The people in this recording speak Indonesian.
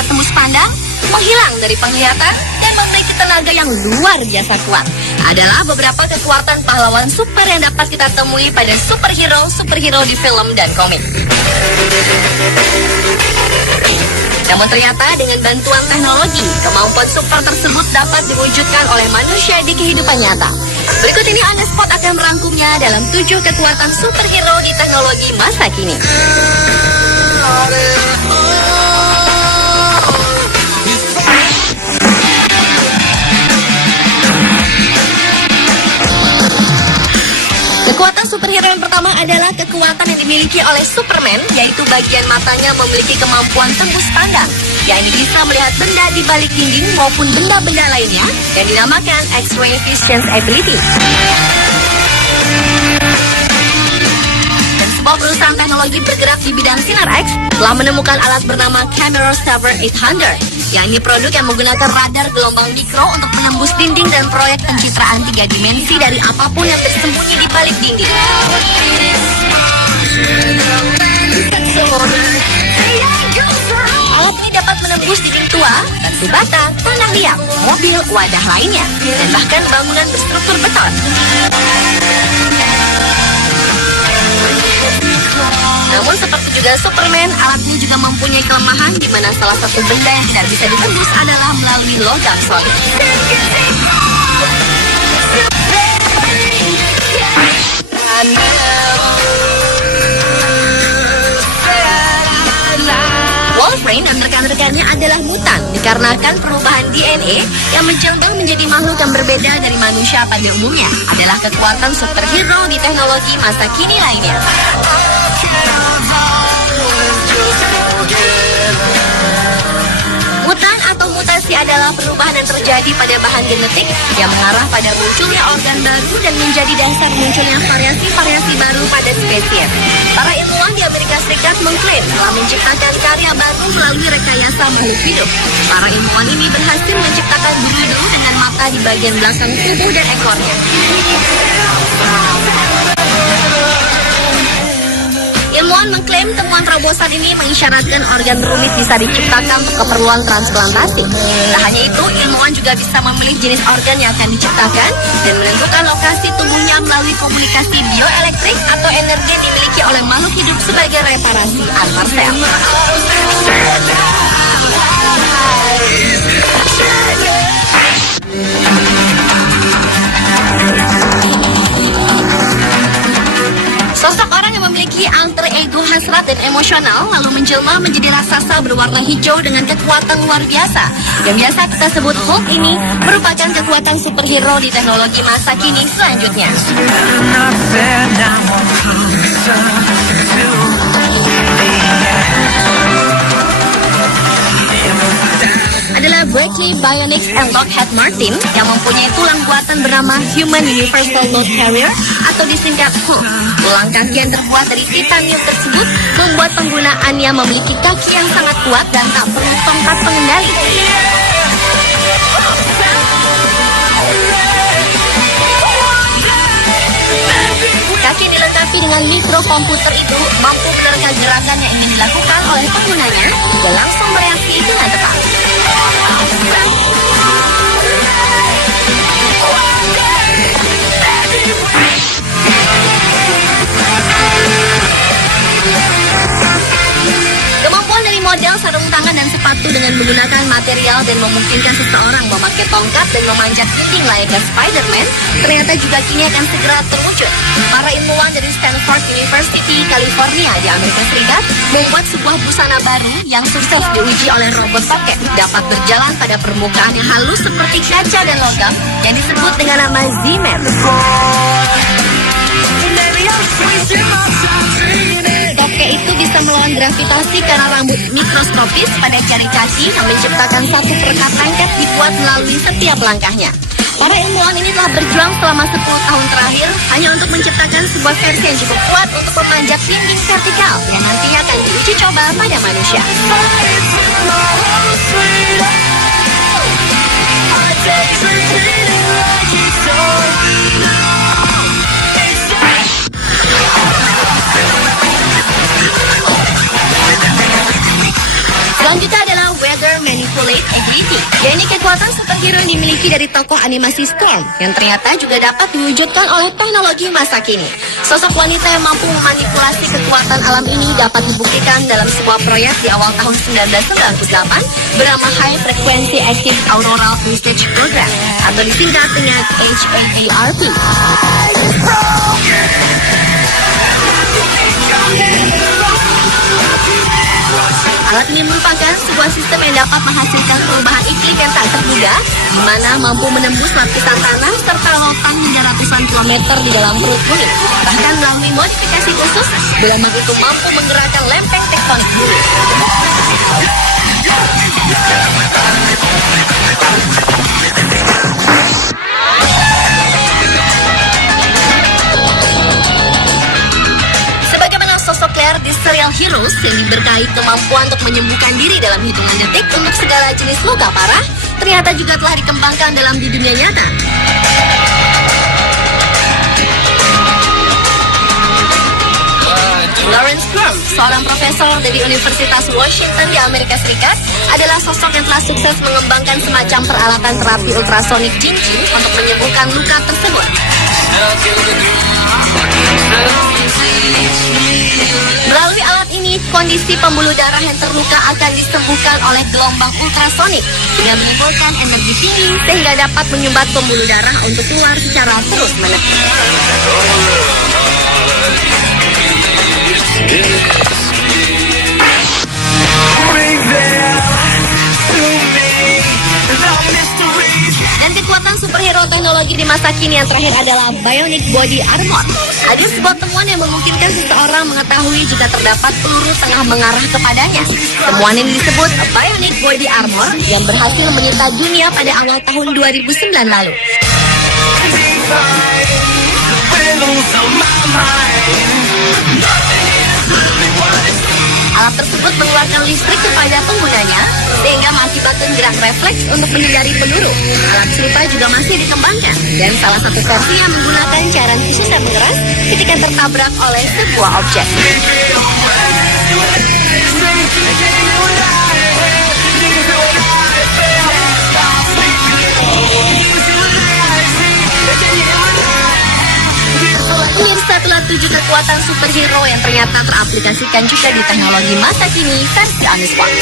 sangat tembus pandang, menghilang dari penglihatan, dan memiliki tenaga yang luar biasa kuat. Adalah beberapa kekuatan pahlawan super yang dapat kita temui pada superhero di film dan komik. Namun ternyata dengan bantuan teknologi, kemampuan super tersebut dapat diwujudkan oleh manusia di kehidupan nyata. Berikut ini On The Spot akan merangkumnya dalam 7 kekuatan superhero di teknologi masa kini. Kekuatan superhero yang pertama adalah kekuatan yang dimiliki oleh Superman, yaitu bagian matanya memiliki kemampuan tembus pandang, yang bisa melihat benda di balik dinding maupun benda-benda lainnya, yang dinamakan X-ray vision ability. Dan sebuah perusahaan teknologi bergerak di bidang sinar X telah menemukan alat bernama Camera Saver 800, yang ini produk yang menggunakan radar gelombang mikro untuk menembus dinding dan proyek pencitraan 3 dimensi dari apapun yang tersembunyi di balik dinding. Alat ini dapat menembus dinding tua, batu bata, tanah liat, mobil, wadah lainnya, dan bahkan bangunan berstruktur beton. Namun seperti juga Superman, alat ini juga mempunyai kelemahan di mana salah satu benda yang tidak bisa ditembus adalah melalui logam solid. Wolverine dan rekan-rekannya adalah mutan dikarenakan perubahan DNA yang menjambang menjadi makhluk yang berbeda dari manusia pada umumnya. Adalah kekuatan superhero di teknologi masa kini lainnya. Mutan atau mutasi adalah perubahan yang terjadi pada bahan genetik yang mengarah pada munculnya organ baru dan menjadi dasar munculnya variasi-variasi baru pada spesies. Para ilmuwan di Amerika Serikat mengklaim telah menciptakan karya baru melalui rekayasa makhluk hidup. Para ilmuwan ini berhasil menciptakan bulu dengan mata di bagian belakang tubuh dan ekornya. Ilmuwan mengklaim temuan terobosan ini mengisyaratkan organ rumit bisa diciptakan untuk keperluan transplantasi. Tak hanya itu, ilmuwan juga bisa memilih jenis organ yang akan diciptakan dan menentukan lokasi tubuhnya melalui komunikasi bioelektrik atau energi yang dimiliki oleh makhluk hidup sebagai reparasi antar sel. Sosok orang yang memiliki alter ego hasrat dan emosional lalu menjelma menjadi raksasa berwarna hijau dengan kekuatan luar biasa. Yang biasa kita sebut Hulk ini merupakan kekuatan superhero di teknologi masa kini selanjutnya. Adalah Bradley Bionics and Lockheed Martin yang mempunyai tulang buatan bernama Human Universal Load Carrier atau disingkat HUL. Tulang kaki yang terbuat dari titanium tersebut membuat penggunaannya memiliki kaki yang sangat kuat dan tak perlu tongkat pengendali. Kaki dilengkapi dengan mikrokomputer itu mampu menerka gerakan yang ingin dilakukan oleh penggunanya dan langsung bereaksi dengan tepat. Kemampuan dari model sarung tangan dan sepatu dengan menggunakan material dan memungkinkan seseorang memakai tongkat dan memanjat dinding layaknya Spider-Man ternyata juga kini akan segera terwujud. Para ilmuwan dari Stanford University, California di Amerika Serikat membuat sebuah busana baru yang sukses diuji oleh robot paket dapat berjalan pada permukaan yang halus seperti kaca dan logam yang disebut dengan nama Z-Man. Toke itu bisa melawan gravitasi karena rambut mikroskopis pada jari kaki yang menciptakan satu perekat angkat dibuat melalui setiap langkahnya. Para ilmuwan ini telah berjuang selama 10 tahun terakhir hanya untuk menciptakan sebuah versi yang cukup kuat untuk memanjat dinding vertikal yang nantinya akan diuji coba pada manusia. Selanjutnya adalah Weather Ya, ini kekuatan superhero yang dimiliki dari tokoh animasi Storm yang ternyata juga dapat diwujudkan oleh teknologi masa kini. Sosok wanita yang mampu memanipulasi kekuatan alam ini dapat dibuktikan dalam sebuah proyek di awal tahun 1998 bernama High Frequency Active Auroral Research Program atau disingkat dengan HAARP. Alat ini merupakan sebuah sistem yang dapat menghasilkan perubahan iklim yang tak terduga, di mana mampu menembus lapisan tanah serta lotang hingga ratusan kilometer di dalam perut bumi. Bahkan melalui modifikasi khusus, gelombang itu mampu menggerakkan lempeng tektonik bumi. Di Serial Heroes yang diberkahi kemampuan untuk menyembuhkan diri dalam hitungan detik untuk segala jenis luka parah, ternyata juga telah dikembangkan dalam di dunia nyata. Lawrence Crum, seorang profesor dari Universitas Washington di Amerika Serikat, adalah sosok yang telah sukses mengembangkan semacam peralatan terapi ultrasonik cincin untuk menyembuhkan luka tersebut. Melalui alat ini, kondisi pembuluh darah yang terluka akan disembuhkan oleh gelombang ultrasonik dengan menimbulkan energi tinggi sehingga dapat menyumbat pembuluh darah untuk keluar secara terus-menerus. Dan kekuatan superhero teknologi di masa kini yang terakhir adalah Bionic Body Armor. Ada sebuah temuan yang memungkinkan seseorang mengetahui jika terdapat peluru tengah mengarah kepadanya. Temuan ini disebut Bionic Body Armor yang berhasil menyita dunia pada awal tahun 2009 lalu. Alat tersebut mengeluarkan listrik kepada penggunanya sehingga mengakibatkan gerak refleks untuk menghindari peluru. Alat serupa juga masih dikembangkan dan salah satu versi yang menggunakan cairan khusus yang mengeras ketika tertabrak oleh sebuah objek. Pemirsa, telah 7 kekuatan superhero yang ternyata teraplikasikan juga di teknologi masa kini versi On The Spot.